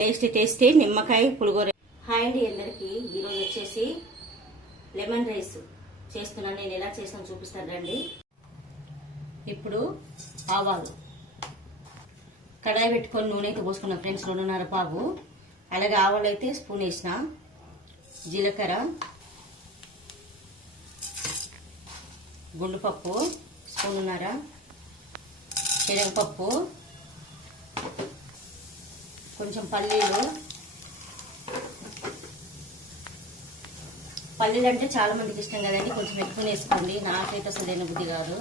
Tasty tasty నిమ్మకాయ పులిగోర. Hi అండి అందరికి. ఈరోజు వచ్చేసి లెమన్ రైస్ చేస్తున్నాను. నేను ఎలా చేస్తాను చూపిస్తాను రండి. ఇప్పుడు ఆవాలు. కడాయి పెట్టుకొని నూనె అయితే పోసుకున్నాను ఫ్రెండ్స్ రెండున్నర పావు. అలాగే ఆవాలు అయితే స్పూన్ వేసిన. జీలకర్ర. గుండుపప్పు. స్పూన్నర శనగపప్పు. కొంచెం పల్లీలు. పల్లీలు అంటే చాలా మందికి ఇష్టం కదండి కొంచెం ఎక్కువ వేసుకోండి. నాకైతే అసలు లేని బుద్ధి కాదు.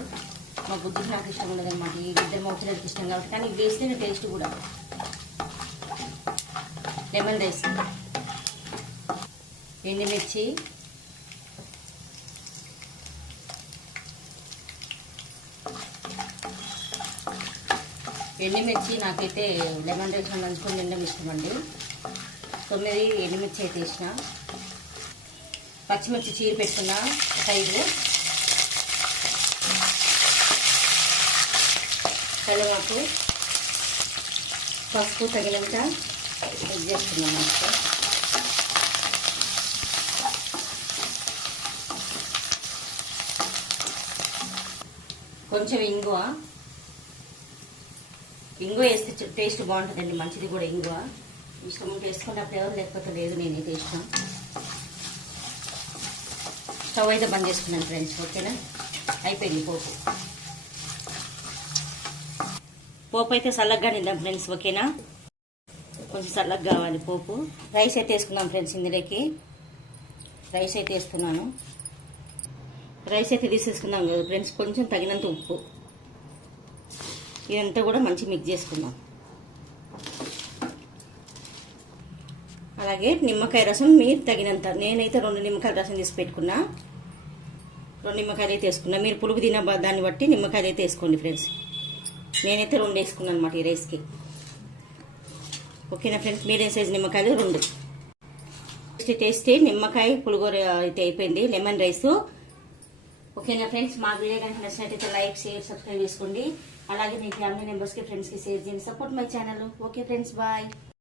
మా బుద్ధికి నాకు ఇష్టం ఉండదు అనమాట ఈ ఇద్దరు మా పిల్లలకి ఇష్టం కాబట్టి. కానీ ఇవి వేస్తేనే టేస్ట్ కూడా. Lemon rice. ఎండుమిర్చి. ఎండుమిర్చి నాకైతే లెమన్ రైస్ నంచుకొని తినడం ఇష్టం అండి తొమ్మిది ఎండుమిర్చి అయితే వేసిన పచ్చిమిర్చి చీర పెట్టుకున్న సైజు. ఐదు కరివేపాకు పసుపు తగినంత చేస్తున్నాం మనకు కొంచెం ఇంగువ. ఇంగువ వేస్తే టేస్ట్ బాగుంటుందండి మంచిది కూడా ఇంగువ. ఇష్టం ఉంటే వేసుకుంటే ఎవరు లేకపోతే లేదు నేనైతే ఇష్టం. స్టవ్ అయితే బంద్ చేసుకున్నాను ఫ్రెండ్స్ ఓకేనా? అయిపోయింది పోపు. పోపు అయితే చల్లగా నిద్దాం ఫ్రెండ్స్ ఓకేనా? కొంచెం చల్లగా కావాలి పోపు. రైస్ అయితే వేసుకున్నాం ఫ్రెండ్స్ ఇందులోకి. రైస్ అయితే వేసుకున్నాను. రైస్ అయితే తీసేసుకున్నాం కదా ఫ్రెండ్స్ కొంచెం తగినంత ఉప్పు. ఇదంతా కూడా మంచి మిక్స్ చేసుకుందాం. అలాగే నిమ్మకాయ రసం మీరు తగినంత నేనైతే రెండు నిమ్మకాయల రసం తీసి పెట్టుకున్నా. రెండు నిమ్మకాయలు అయితే వేసుకున్నా. మీరు పులుపు తిన దాన్ని బట్టి నిమ్మకాయలు అయితే వేసుకోండి ఫ్రెండ్స్ నేనైతే రెండు వేసుకున్నాను అనమాట ఈ రైస్కి ఓకేనా ఫ్రెండ్స్ మీడియం సైజ్ నిమ్మకాయలు రెండు. టేస్టీ టేస్టీ నిమ్మకాయ పులిగోర అయితే అయిపోయింది. లెమన్ రైస్ ఓకేనా ఫ్రెండ్స్ మా వీడియో కనుక నచ్చినట్టయితే లైక్ షేర్ సబ్స్క్రైబ్ చేసుకోండి. అలాగే మీ ఫ్యామిలీ మెంబర్స్కి ఫ్రెండ్స్కి షేర్ చేయండి. Support my channel. Okay friends bye.